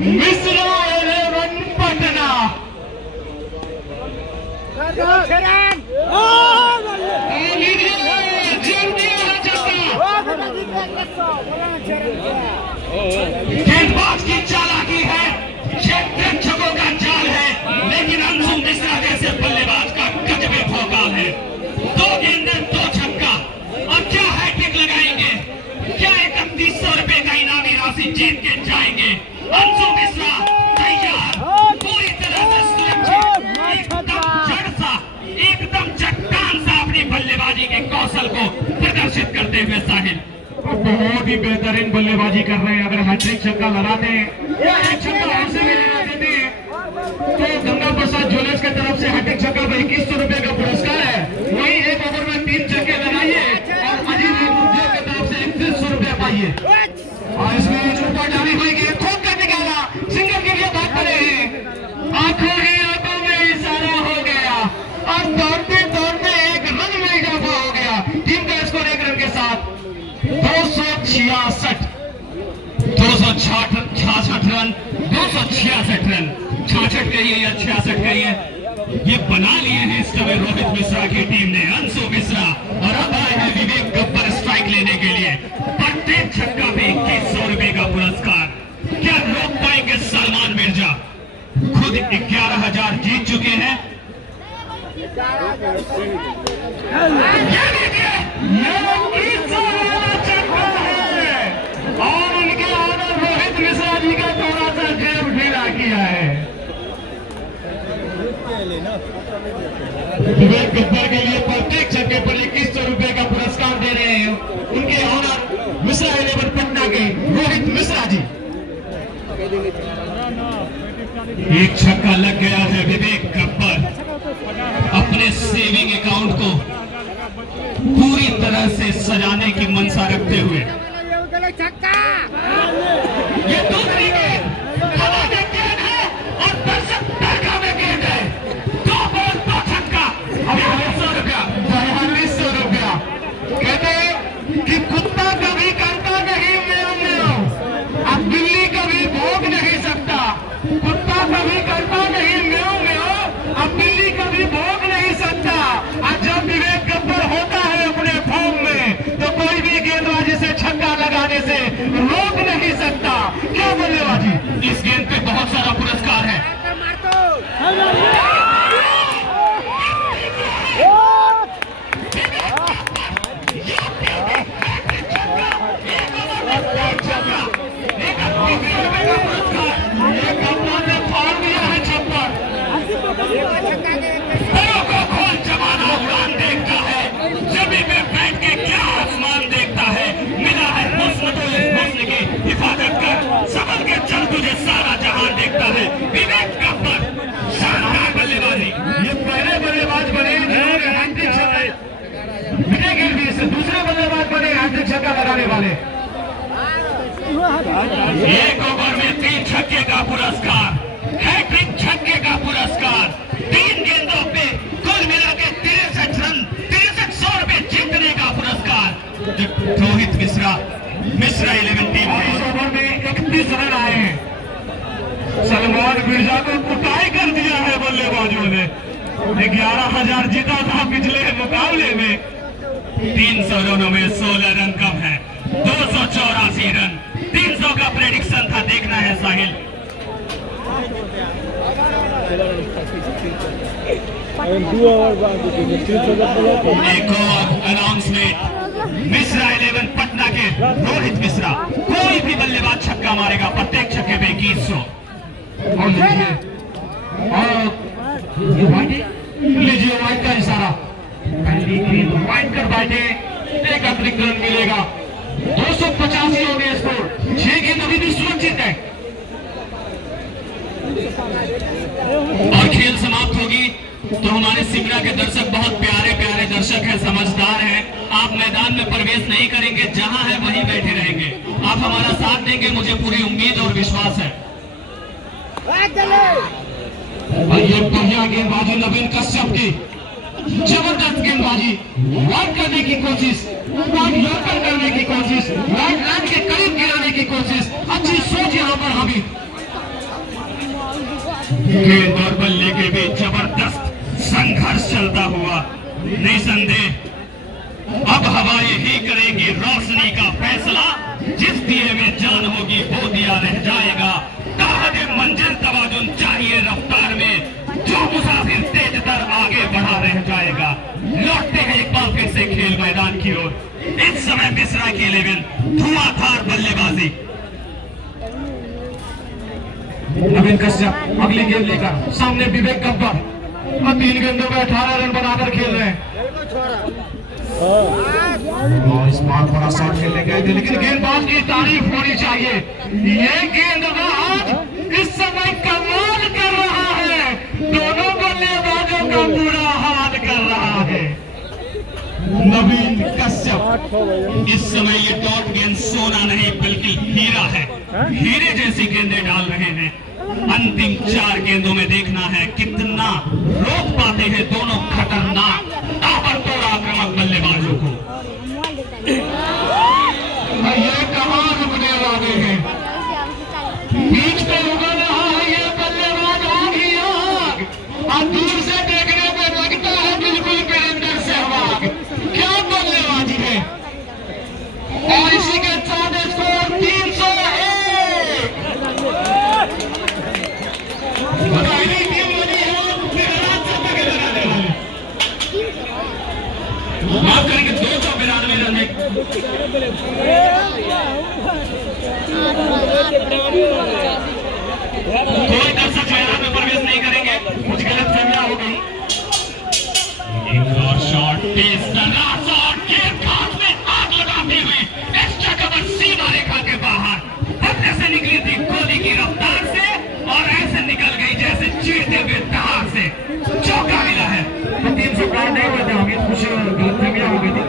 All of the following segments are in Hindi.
मिश्रा 11 पटना। गेंदबाज की चालाकी है, ये प्रेक्षकों का जाल है, लेकिन अंशु मिश्रा जैसे बल्लेबाज का गजबे भौकाल है। 2 गेंदें 2 छक्का। अब क्या हैट्रिक लगाएंगे? क्या 3100 रुपए का इनामी राशि जीत के जाएंगे? अंशु मिश्रा तैयार, पूरी तरह से सुरक्षित, एकदम जड़ सा, एकदम चट्टान सा अपनी बल्लेबाजी के कौशल को प्रदर्शित करते हुए साहिल बहुत ही बेहतरीन बल्लेबाजी कर रहे हैं। अगर हैट्रिक छक्का लगाते हैं या एक छक्का और से भी लगा देते हैं तो गंगा प्रसाद ज्वेलर्स की तरफ से हैट्रिक छक्का पर 2100 रुपए का पुरस्कार है। वही एक ओवर में 3 छक्के लगाइए और अजीत की तरफ से 3100 रुपए पाइए। और इसमें जो ऊपर डाली हुई गेंद ठोक कर निकाला, सिंगल के लिए बात करे हैं, आंखों ही आंखों में इशारा हो गया और दौड़ते दौड़ते एक रन में इजाफा हो गया। टीम का स्कोर 1 रन के साथ 266 रन, 266 रन, 66 कहिए या 66 कहिए, ये बना लिए हैं इस समय रोहित मिश्रा की टीम ने। अंशु मिश्रा और अब आए हैं विवेक गब्बर स्ट्राइक लेने के लिए। प्रत्येक छक्का पे 2100 रुपए का पुरस्कार। क्या रोक पाएंगे सलमान मिर्जा? खुद 11,000 जीत चुके हैं। और उनके ऑनर रोहित मिश्रा जी का थोड़ा सा जेब ढीला किया है। विवेक गब्बर के लिए प्रत्येक छक्के पर 2100 रुपए का पुरस्कार दे रहे हैं उनके ऑनर मिश्रा 11 पटना के रोहित मिश्रा जी। एक छक्का लग गया है। विवेक गब्बर अपने सेविंग अकाउंट को पूरी तरह से सजाने की मंशा रखते हुए ये दूसरी गेंद हवा में गेंद है और दर्शक टरका में गेंद है। 2 बॉल 2 छक्का। अब 200 रुपया, 250 रुपया। कहते हैं कि कुत्ता कभी करता नहीं म्याऊं म्याऊं, अब बिल्ली कभी भौंक नहीं सकता। कुत्ता कभी करता नहीं म्याऊं म्याऊं, अब बिल्ली कभी भौंक नहीं सकता। और जब विवेक गब्बर होता है अपने फॉर्म में तो कोई भी गेंदबाजी से छक्का लगाने से रोक नहीं सकता। क्या बल्लेबाजी! इस गेंद पे बहुत सारा पुरस्कार है। उड़ान देखता है, जमीन में बैठ के क्या आसमान देखता है। मिला है हुस्न तो इस हुस्न की हिफाजत कर, संभल के चल तुझे सारा जहान देखता है। विवेक गब्बर शानदार बल्लेबाजी। ये पहले बल्लेबाज बने जिन्होंने हैट्रिक छक्का, विजय गिरवी से दूसरे बल्लेबाज बने हैट्रिक छक्का लगाने वाले। एक ओवर में 3 छक्के का पुरस्कार, हैट्रिक छक्के का पुरस्कार। 3 गेंदों पे कुल मिला के 63 रन, 6300 रुपए जीतने का पुरस्कार रोहित मिश्रा 11 टीम इस ओवर में 31 रन आए हैं। सलमान मिर्जा को कुटाई कर दिया है बल्लेबाजों ने। 11,000 जीता था पिछले मुकाबले में। 300 रनों में 16 रन कम है। 284 रन, 300 का प्रेडिक्शन था। देखना है साहिल। एक और अनाउंसमेंट, मिश्रा 11 पटना के रोहित मिश्रा, कोई भी बल्लेबाज छक्का मारेगा प्रत्येक छक्के पे 2100। और लीजिए वाइट का इशारा, पहली गेंद वाइट कर बैठे, एक अतिरिक्त रन मिलेगा। 285 हो गए स्कोर। 6 गेंद अभी भी सुरक्षित है और खेल समाप्त होगी तो हमारे सिमरा के दर्शक बहुत प्यारे प्यारे दर्शक हैं, समझदार हैं। आप मैदान में प्रवेश नहीं करेंगे, जहां है वहीं बैठे रहेंगे। आप हमारा साथ देंगे, मुझे पूरी उम्मीद और विश्वास है। ये बढ़िया गेंदबाजी नवीन कश्यप की, जबरदस्त गेंदबाजी, वाइड करने की कोशिश, वाइड यॉर्कर करने की कोशिश, वाइड लाइन के करीब गिराने की कोशिश। अच्छी सोच यहाँ पर हामिद। गेंद और बल्ले के बीच जबरदस्त संघर्ष चलता हुआ निसंदेह अब हवा यही करेगी रोशनी का फैसला। जिस दिए में जान होगी वो दिया रह जाएगा। ताहदे मंजिल तवाजुन चाहिए रफ्तार में, जो मुसाफिर तेज तर आगे बढ़ा रह जाएगा। लौटते हैं एक बार फिर से खेल मैदान की ओर। इस समय मिश्रा की 11 धुआंधार बल्लेबाजी। नवीन कश्यप अगली गेंद लेकर सामने विवेक गब्बर और 3 गेंदों में 18 रन बनाकर खेल रहे हैं। और इस बार बड़ा शॉट खेलने गए थे, लेकिन गेंदबाज की तारीफ होनी चाहिए। ये गेंदबाज इस समय कमाल कर रहा है, दोनों बल्लेबाजों का बुरा हाल कर रहा है। नवीन कश्यप इस समय ये डॉट गेंद सोना नहीं बल्कि हीरा है। हीरे जैसी गेंदें डाल रहे हैं। अंतिम 4 गेंदों में देखना है कितना रोक पाते हैं दोनों खतरनाक ताबड़तोड़ आक्रामक बल्लेबाजों को। ये कहां रुकने वाले हैं, बीच पे उगल रहा है ये बल्लेबाज आग ही आग, और दूर से देखने में लगता है बिल्कुल वीरेंद्र सहवाग। क्या बल्लेबाजी है। और इसी के साथ स्कोर 301। माफ करेंगे 292 रन है। कोई दर्शक मैदान में प्रवेश नहीं करेंगे, कुछ गलत फहमियां हो गई। एक और शॉट तेज शॉट के घाट में आग लगाते हुए एक्स्ट्रा कवर सीमा रेखा के बाहर अपने से निकली थी गोली की रफ्तार से और ऐसे निकल गई जैसे चीरते हुए दहाड़ से। चौका मिला है। 300 नहीं हुए थे, हमें कुछ गलतफहमियां हो गई थी।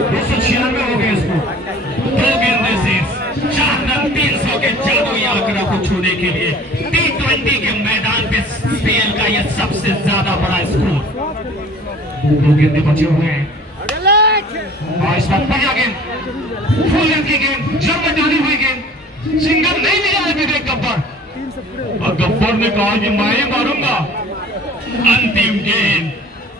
296 हो गए इसको। 2 गेंदें शेष, 4 रन 300 के जादुई आंकड़ा को छूने के लिए T20 के मैदान पे स्पेन का यह सबसे ज्यादा बड़ा स्कोर। 2 गेंदें बचे हुए हैं और इस बार बढ़िया गेंद, फुल लेंथ की गेंद, जब में डाली हुई गेंद, सिंगल नहीं लिया है विवेक गब्बर, और गब्बर ने कहा कि मैं ही मारूंगा। अंतिम गेंद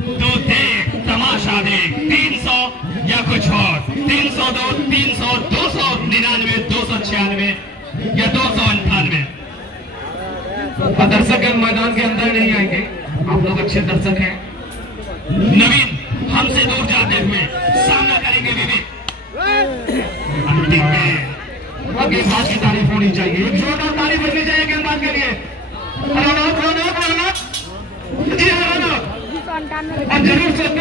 तो देख तमाशा देख, 300 या कुछ और, 302, 300, 299, 296 या 298। दर्शक मैदान के अंदर नहीं आएंगे, आप लोग अच्छे दर्शक हैं। नवीन हमसे दूर जाते हुए सामना करेंगे विवेक। अंतिम गेंद, गेंदबाज की तारीफ होनी चाहिए, एक जोरदार तारीफ बननी चाहिए गेंदबाज के लिए। जी हाँ, और जरूर सोचते